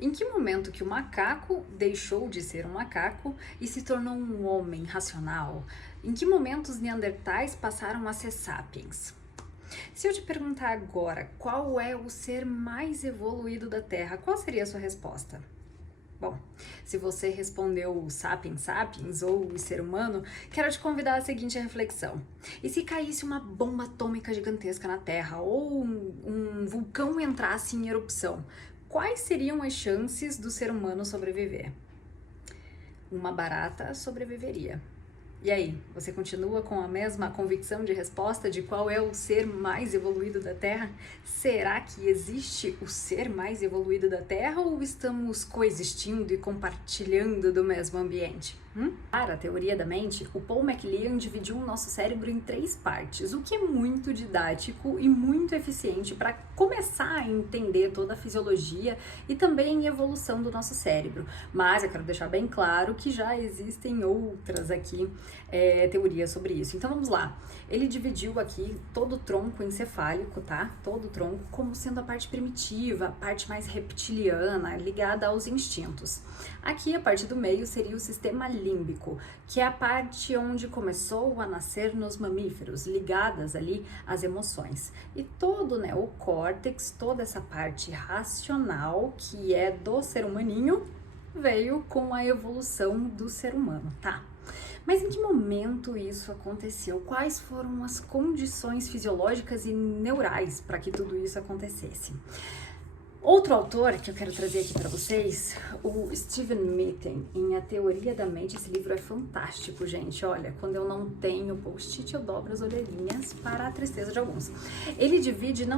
Em que momento que o macaco deixou de ser um macaco e se tornou um homem racional? Em que momento os neandertais passaram a ser sapiens? Se eu te perguntar agora qual é o ser mais evoluído da Terra, qual seria a sua resposta? Bom, se você respondeu o Sapiens Sapiens ou o ser humano, quero te convidar à seguinte reflexão. E se caísse uma bomba atômica gigantesca na Terra ou um vulcão entrasse em erupção, quais seriam as chances do ser humano sobreviver? Uma barata sobreviveria. E aí, você continua com a mesma convicção de resposta de qual é o ser mais evoluído da Terra? Será que existe o ser mais evoluído da Terra ou estamos coexistindo e compartilhando do mesmo ambiente? Para a teoria da mente, o Paul MacLean dividiu o nosso cérebro em 3 partes, o que é muito didático e muito eficiente para começar a entender toda a fisiologia e também a evolução do nosso cérebro. Mas eu quero deixar bem claro que já existem outras aqui teorias sobre isso. Então vamos lá. Ele dividiu aqui todo o tronco encefálico, tá? Todo o tronco como sendo a parte primitiva, a parte mais reptiliana, ligada aos instintos. Aqui a parte do meio seria o sistema límbico, que é a parte onde começou a nascer nos mamíferos, ligadas ali às emoções. E todo o neocórtex, toda essa parte racional que é do ser humaninho, veio com a evolução do ser humano, tá? Mas em que momento isso aconteceu? Quais foram as condições fisiológicas e neurais para que tudo isso acontecesse? Outro autor que eu quero trazer aqui para vocês, o Steven Mitten, em A Teoria da Mente. Esse livro é fantástico, gente. Olha, quando eu não tenho post-it, eu dobro as orelhinhas para a tristeza de alguns. Ele divide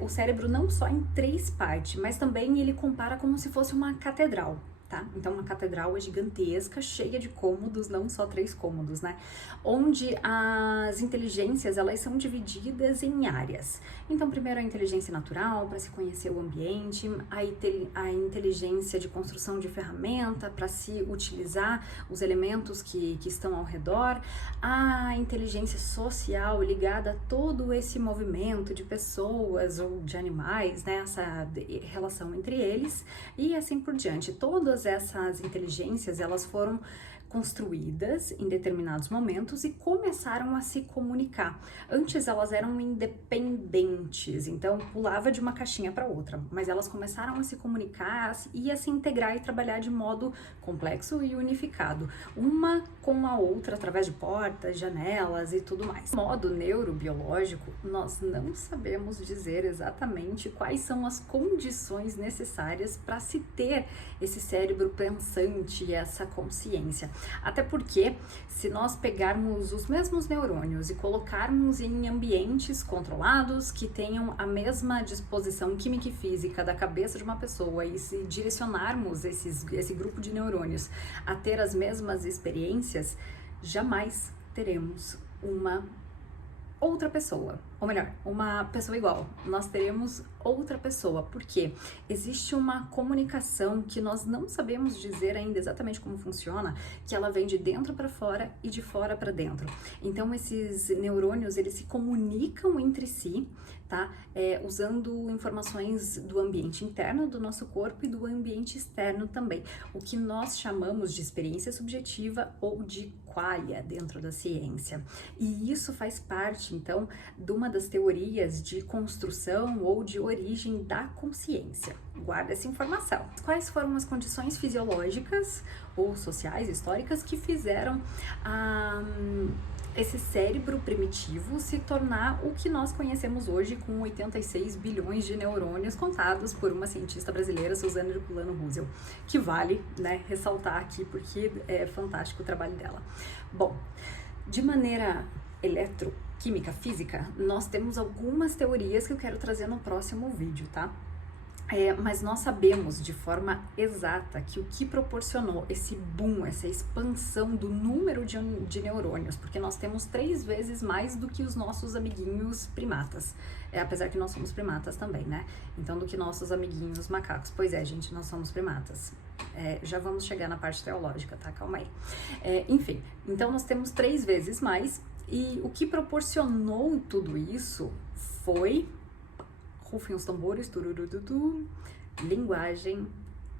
o cérebro não só em 3 partes, mas também ele compara como se fosse uma catedral. Tá? Então uma catedral é gigantesca, cheia de cômodos, não só 3 cômodos, né? Onde as inteligências, elas são divididas em áreas. Então primeiro a inteligência natural, para se conhecer o ambiente, a inteligência de construção de ferramenta, para se utilizar os elementos que estão ao redor, a inteligência social ligada a todo esse movimento de pessoas ou de animais, né? Essa relação entre eles e assim por diante. Todas essas inteligências, elas foram construídas em determinados momentos e começaram a se comunicar. Antes elas eram independentes, então pulava de uma caixinha para outra, mas elas começaram a se comunicar e a se integrar e trabalhar de modo complexo e unificado, uma com a outra através de portas, janelas e tudo mais. De modo neurobiológico, nós não sabemos dizer exatamente quais são as condições necessárias para se ter esse cérebro pensante e essa consciência. Até porque, se nós pegarmos os mesmos neurônios e colocarmos em ambientes controlados que tenham a mesma disposição química e física da cabeça de uma pessoa e se direcionarmos esse grupo de neurônios a ter as mesmas experiências, jamais teremos uma outra pessoa, ou melhor, uma pessoa igual. Nós teremos outra pessoa, porque existe uma comunicação que nós não sabemos dizer ainda exatamente como funciona, que ela vem de dentro para fora e de fora para dentro. Então esses neurônios, eles se comunicam entre si, tá? Usando informações do ambiente interno do nosso corpo e do ambiente externo também, o que nós chamamos de experiência subjetiva ou de qualia dentro da ciência. E isso faz parte, então, de uma das teorias de construção ou de origem da consciência. Guarda essa informação. Quais foram as condições fisiológicas ou sociais, históricas, que fizeram esse cérebro primitivo se tornar o que nós conhecemos hoje, com 86 bilhões de neurônios contados por uma cientista brasileira, Suzana Herculano Russell, que vale, né, ressaltar aqui porque é fantástico o trabalho dela. Bom, de maneira eletroquímica, física, nós temos algumas teorias que eu quero trazer no próximo vídeo, tá? Mas nós sabemos de forma exata que o que proporcionou esse boom, essa expansão do número de neurônios, porque nós temos 3 vezes mais do que os nossos amiguinhos primatas, apesar que nós somos primatas também, né? Então, do que nossos amiguinhos macacos. Pois é, gente, nós somos primatas. Já vamos chegar na parte teológica, tá? Calma aí. Enfim, então nós temos 3 vezes mais, e o que proporcionou tudo isso foi... rufem os tambores, tururututu, linguagem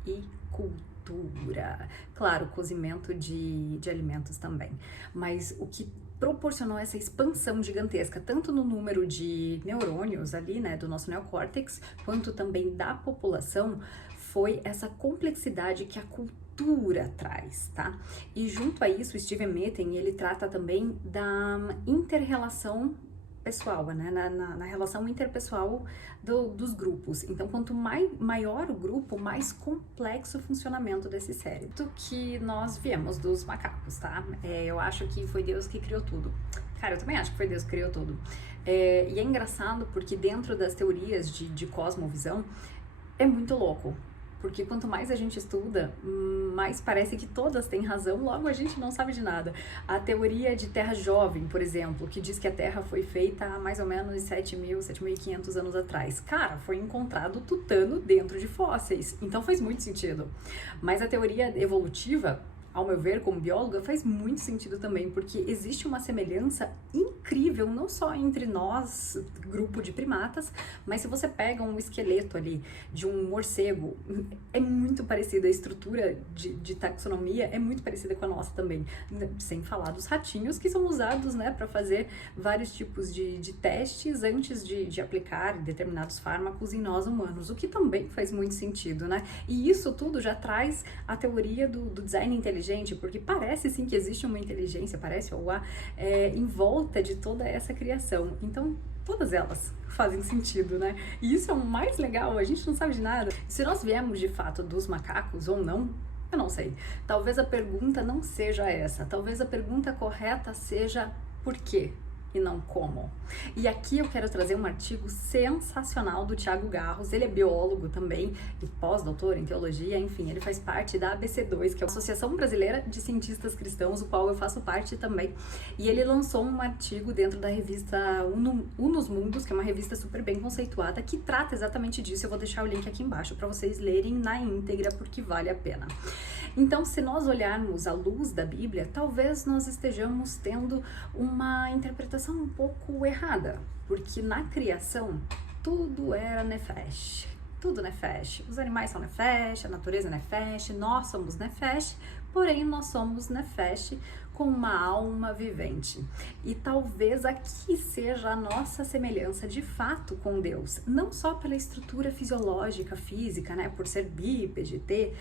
e cultura. Claro, cozimento de alimentos também. Mas o que proporcionou essa expansão gigantesca, tanto no número de neurônios ali, né, do nosso neocórtex, quanto também da população, foi essa complexidade que a cultura traz, tá? E junto a isso, o Steven Metten, ele trata também da inter-relação pessoal, né? Na relação interpessoal dos grupos. Então, quanto maior o grupo, mais complexo o funcionamento desse cérebro. Que nós viemos dos macacos, tá? Eu acho que foi Deus que criou tudo. Cara, eu também acho que foi Deus que criou tudo. E é engraçado porque dentro das teorias de cosmovisão, é muito louco. Porque quanto mais a gente estuda, mais parece que todas têm razão, logo a gente não sabe de nada. A teoria de Terra Jovem, por exemplo, que diz que a Terra foi feita há mais ou menos 7.500 anos atrás. Cara, foi encontrado tutano dentro de fósseis, então faz muito sentido. Mas a teoria evolutiva, ao meu ver, como bióloga, faz muito sentido também, porque existe uma semelhança incrível, não só entre nós, grupo de primatas, mas se você pega um esqueleto ali de um morcego, é muito parecida, a estrutura de taxonomia é muito parecida com a nossa também, sem falar dos ratinhos que são usados, né, para fazer vários tipos de testes antes de aplicar determinados fármacos em nós humanos, o que também faz muito sentido, né? E isso tudo já traz a teoria do design inteligente, porque parece sim que existe uma inteligência, parece ou em volta de toda essa criação. Então, todas elas fazem sentido, né? E isso é o mais legal, a gente não sabe de nada. Se nós viemos de fato dos macacos ou não, eu não sei. Talvez a pergunta não seja essa, talvez a pergunta correta seja por quê? E não como. E aqui eu quero trazer um artigo sensacional do Thiago Garros, ele é biólogo também e pós-doutor em teologia, enfim, ele faz parte da ABC2, que é a Associação Brasileira de Cientistas Cristãos, o qual eu faço parte também, e ele lançou um artigo dentro da revista Unus Mundus, que é uma revista super bem conceituada, que trata exatamente disso. Eu vou deixar o link aqui embaixo para vocês lerem na íntegra, porque vale a pena. Então, se nós olharmos à luz da Bíblia, talvez nós estejamos tendo uma interpretação um pouco errada, porque na criação tudo era nefesh, tudo nefesh. Os animais são nefesh, a natureza é nefesh, nós somos nefesh, porém nós somos nefesh com uma alma vivente. E talvez aqui seja a nossa semelhança de fato com Deus, não só pela estrutura fisiológica, física, né, por ser bípede, ter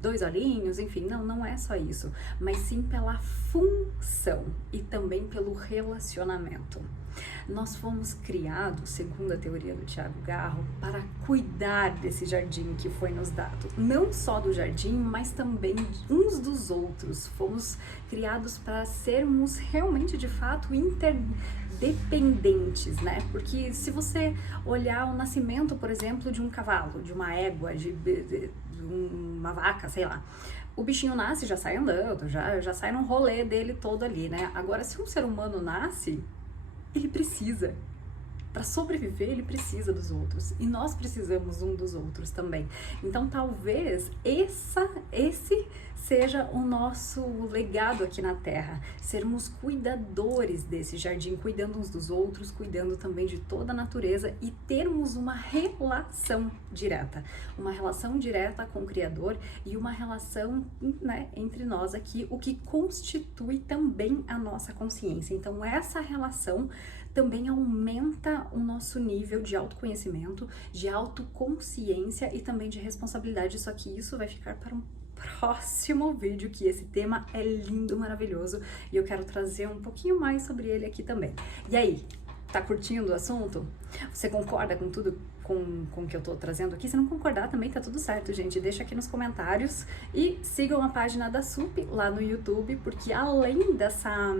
dois olhinhos, enfim, não é só isso, mas sim pela função e também pelo relacionamento. Nós fomos criados, segundo a teoria do Thiago Garro, para cuidar desse jardim que foi nos dado. Não só do jardim, mas também uns dos outros. Fomos criados para sermos realmente, de fato, interdependentes, né? Porque se você olhar o nascimento, por exemplo, de um cavalo, de uma égua, de uma vaca, sei lá, o bichinho nasce e já sai andando, já sai num rolê dele todo ali, né? Agora, se um ser humano nasce, ele precisa, para sobreviver, ele precisa dos outros, e nós precisamos um dos outros também. Então, talvez esse seja o nosso legado aqui na Terra, sermos cuidadores desse jardim, cuidando uns dos outros, cuidando também de toda a natureza e termos uma relação direta com o Criador e uma relação, né, entre nós aqui, o que constitui também a nossa consciência. Então, essa relação também aumenta o nosso nível de autoconhecimento, de autoconsciência e também de responsabilidade, só que isso vai ficar para um próximo vídeo, que esse tema é lindo, maravilhoso, e eu quero trazer um pouquinho mais sobre ele aqui também. E aí, tá curtindo o assunto? Você concorda com tudo com o que eu tô trazendo aqui? Se não concordar também tá tudo certo, gente. Deixa aqui nos comentários e sigam a página da SUP lá no YouTube, porque além dessa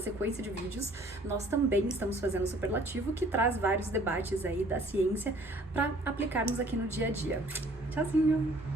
sequência de vídeos, nós também estamos fazendo o Superlativo, que traz vários debates aí da ciência para aplicarmos aqui no dia a dia. Tchauzinho!